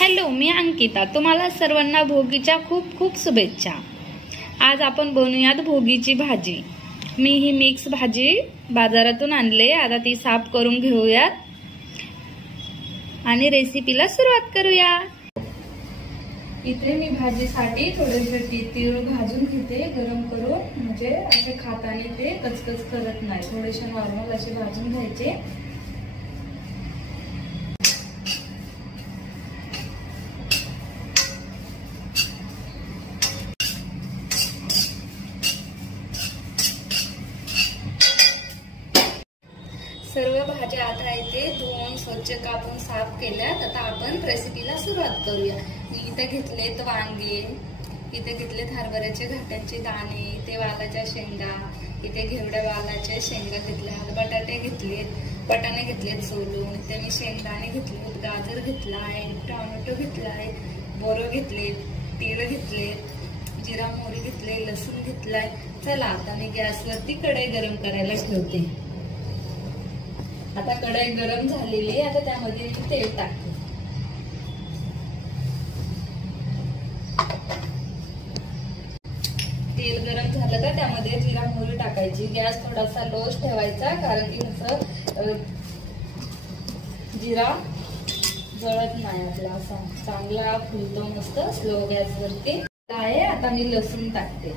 Hello, मी अंकिता. तुम्हाला सर्वांना भोगीच्या खूप खूप शुभेच्छा. आज आपण बनवूयात भोगीची भाजी. मी ही मिक्स भाजी बाजारातून आणले. आता ती साफ करून घेऊयात आणि रेसिपीला सुरुवात करूया. इथे मी भाजीसाठी थोडेसे तीळ भाजून घेते गरम करून, म्हणजे असे खाताना ते कचकच करत नाही. थोडेसे नॉर्मल असे भाजून घ्यायचे. सर्व भाज्या आता इथे धुवून स्वच्छ कापून साफ केल्यात. आता आपण रेसिपीला सुरुवात करूया. मी इथे घेतलेत वांगे, इथे घेतलेत हरभऱ्याचे घाट्यांचे दाणे, इथे वालाच्या शेंगा, इथे घेवड्या वालाच्या शेंगा घेतल्या, बटाटे घेतलेत, वाटाणे घेतलेत सोलून, इथे मी शेंगदाणे घेतलेत, गाजर घेतला आहे, टोमॅटो घेतला आहे, बोरं घेतलेत, तीळ घेतलेत, जिरा मोहरी घेतले, लसूण घेतलाय. चला आता मी गॅसवरती कढई गरम करायला ठेवते. आता कढई गरम झालेली आहे. आता त्यामध्ये तेल टाकते. तेल गरम झालं का त्यामध्ये जिरा मोहरी टाकायची. गॅस थोडासा लोच ठेवायचा, कारण की कसं जिरा जळत नाही आपला, असा चांगला फुलतो मस्त स्लो गॅस वरती आहे. आता मी लसूण टाकते.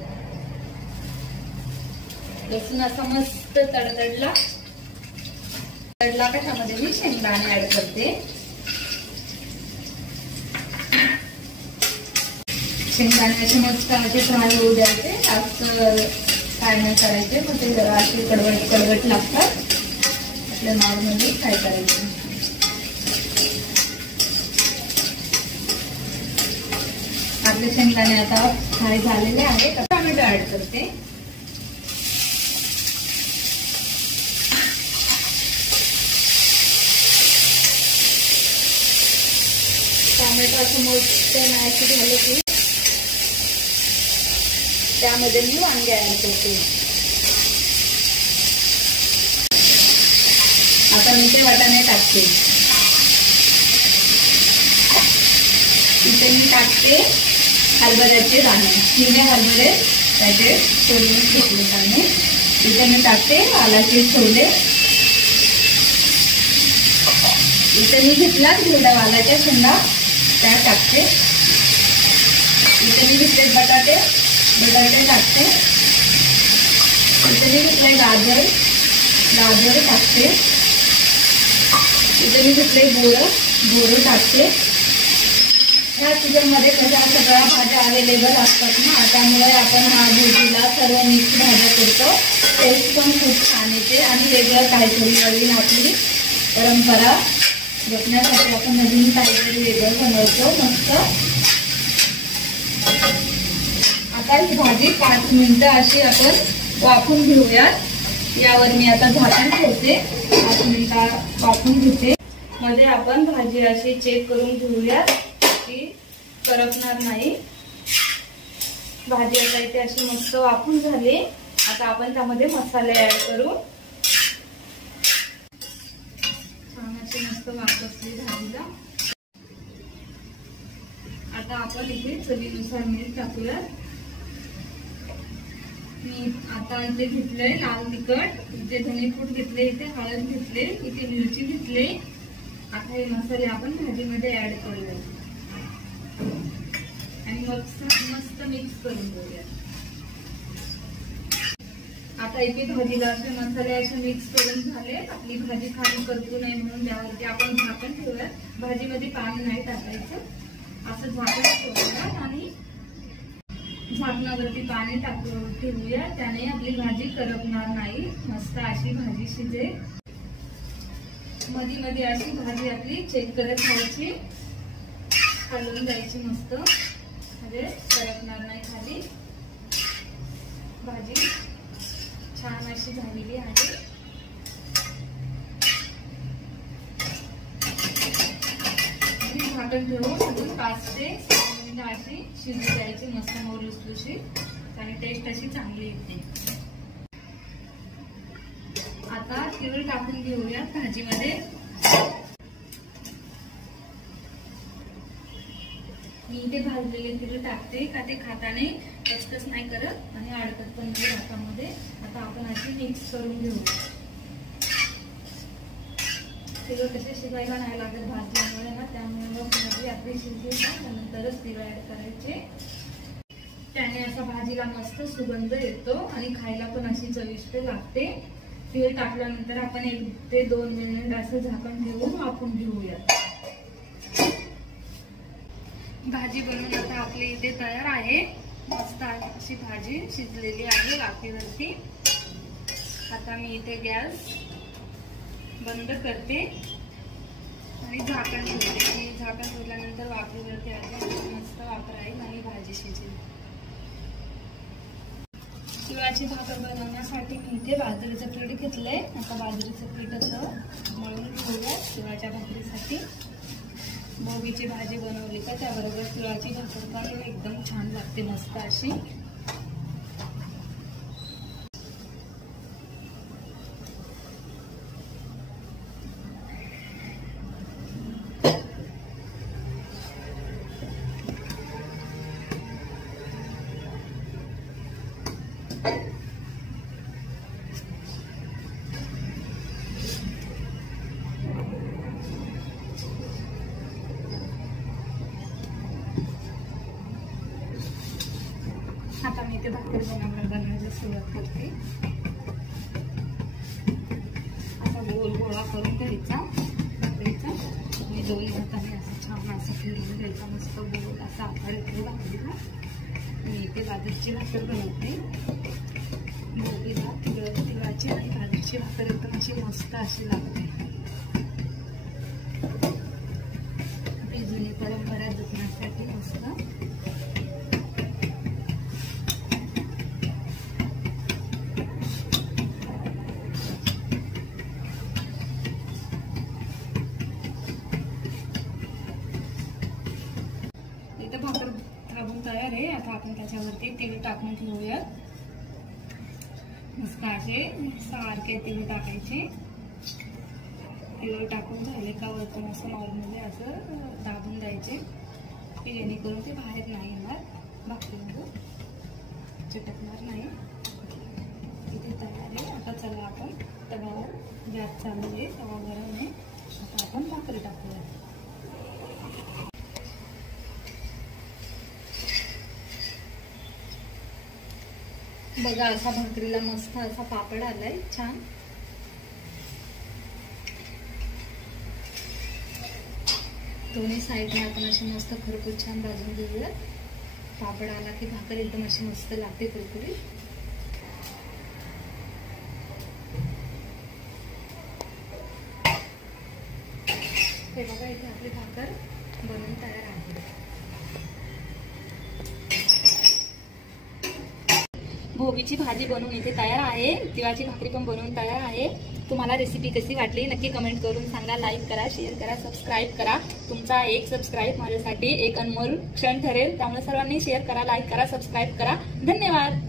लसूण असा मस्त तडतडला का त्यामध्ये मी शेंगदाणे ऍड करते. शेंगदाण्याचे मस्त असे फ्राय होऊ द्यायचे, जास्त फ्राय नाही करायचे. मग ते जरा असे कडवट लागतात. आपल्या नॉर्मली फ्राय करायचे. आपले शेंगदाणे आता फ्राय झालेले आहेत. टोमॅटो ऍड करते. टोमॅटो असं मस्त मॅश झालं की त्यामध्ये मी वांगे ऍड करते. आता मी ते वाटाणे टाकते. इथे मी टाकते हरभऱ्याचे दाणे. हिरवे हरभरे त्याचे सोलून घेतले दाणे. इथे मी टाकते वालाचे छोले. इथे मी घेतला घेवड्या वालाच्या शेंगा, त्या टाकते. इथे मी घेतले बटाटे टाकते. इथे मी घेतले गाजर टाकते. इथे मी घेतले बोरं टाकते. ह्या सीझनमध्ये कशा सगळ्या भाज्या अवेलेबल असतात ना, त्यामुळे आपण हा भोगीला सर्व मिक्स भाज्या करतो. टेस्ट पण खूप छान येते आणि वेगळं काहीतरी नवीन आपली परंपरा जपण्यासाठी आपण नवीन काहीतरी वेगळं बनवतो मस्त. आता ही भाजी 5 मिनिटं अशी आपण वाफून घेऊयात. यावर मी आता झाकण ठेवते. 5 मिनिटं वाफून घेते. मध्ये आपण भाजी अशी चेक करून घेऊयात की करपणार नाही. भाजी आता इथे अशी मस्त वाफून झाली. आता आपण त्यामध्ये मसाले ऍड करू. मस्त वाफ असली भाजीला. आता आपण इथे चवीनुसार मीठ टाकूया. मी आता इथे घेतलंय लाल तिखट, इथे धनेपूड घेतले, इथे हळद घेतले, इथे मिरची घेतले. आता हे मसाले आपण भाजीमध्ये ऍड करूया आणि मस्त मिक्स करून घेऊया. आता इथे भाजीला असे मसाले असे मिक्स करून झाले. आपली भाजी खाली करपू नये म्हणून त्यावरती आपण झाकण ठेवूया. भाजीमध्ये पाणी नाही टाकायचं, असं झाकण ठेवूया आणि झाकणावरती पाणी टाकून ठेवूया. त्याने आपली भाजी करपणार नाही. मस्त अशी भाजी शिजेल. मध्ये अशी भाजी आपली चेक करत राहायची, हलवून जायची मस्त, म्हणजे करपणार नाही खाली. भाजी छान अशी झालेली आहे. झाकण ठेवून अजून 5 ते 6 मिनिटं अशी शिजू द्यायची मस्त मऊ लुसलुशीत आणि टेस्ट अशी चांगली येते. आता तीळ टाकून घेऊया भाजीमध्ये. मी इथे भाजलेले तीळ टाकते का ते खाताने कचकच नाही करत आणि अडकत पण नाही भातामध्ये। आता आपण अशी मिक्स करून घेऊ। तीळ कसे शिजायला नाही लागत भाजल्यामुळे ना, त्यामुळे मग भाजी आपली शिजली ना त्यानंतरच तीळ ऍड करायचे। त्याने असा भाजीला मस्त सुगंध येतो आणि खायला पण अशी चविष्ट लागते। तीळ टाकल्यानंतर आपण 1 ते 2 मिनिट असं झाकण ठेवून वाफवून घेऊया। भाजी बनवून आता आपली इथे तयार आहे। मस्त अशी भाजी शिजलेली आहे वाफेवरती। आता मी इथे गॅस बंद करते आणि झाकण ठेवते। झाकण ठेवल्यानंतर वाफेवरती अजून मस्त वाफ राहील आणि भाजी शिजेल। तिळाची भाकर बनवण्यासाठी मी इथे बाजरीचं पीठ घेतलंय। आता बाजरीचं पीठ असं मळून घेऊया तिळाच्या भाकरीसाठी। भोगीची भाजी बनवली का त्याबरोबर तिळाची भाकर पण एकदम छान लागते मस्त अशी। आता मी ते भाकर बनवायला सुरुवात करते। असा गोल गोळा करून घ्यायचा भाकरीचा आणि दोन्ही हाताने असं छान असं फिरवून घ्यायचा मस्त गोल असा आकार येतो भाकरीला। मी इथे बाजरीची भाकर बनवते। भोगीला तिळाची आणि बाजरीची भाकर एकदम अशी मस्त अशी लागते। आपली जुनी परंपरा जपण्यासाठी मस्त भाकर थापून तयार आहे। आता आपण त्याच्यावरती तीळ टाकून घेऊयात। मस्त असे सारखे तीळ टाकायचे। तीळ टाकून झाले का वरतून असं नॉर्मली असं दाबून द्यायचे की जेणेकरून ते बाहेर नाही येणार, भाकरीमधून चिटकणार नाही। इथे तयार आहे। आता चला आपण तव्यावर गॅस चालू आहे, तवा गरम आहे। आता आपण भाकरी टाकूया। बघा असा भाकरीला मस्त असा पापड आलाय छान। दोन्ही साईडने आपण अशी मस्त खरपूस छान भाजून घेऊया। पापड आला की भाकर एकदम अशी मस्त लागते कुरकुरीत। हे बघा इथे आपली भाकर बनवून तयार आहे। भोगीची भाजी बनवून इथे तयार आहे। तिळाची भाकरी पण बनवून तयार आहे। तुम्हाला रेसिपी कशी वाटली नक्की कमेंट करून सांगा। लाईक करा, शेअर करा, सबस्क्राईब करा। तुमचा एक सबस्क्राईब माझ्यासाठी एक अनमोल क्षण ठरेल, त्यामुळे सर्वांनी शेअर करा, लाईक करा, सबस्क्राईब करा। धन्यवाद।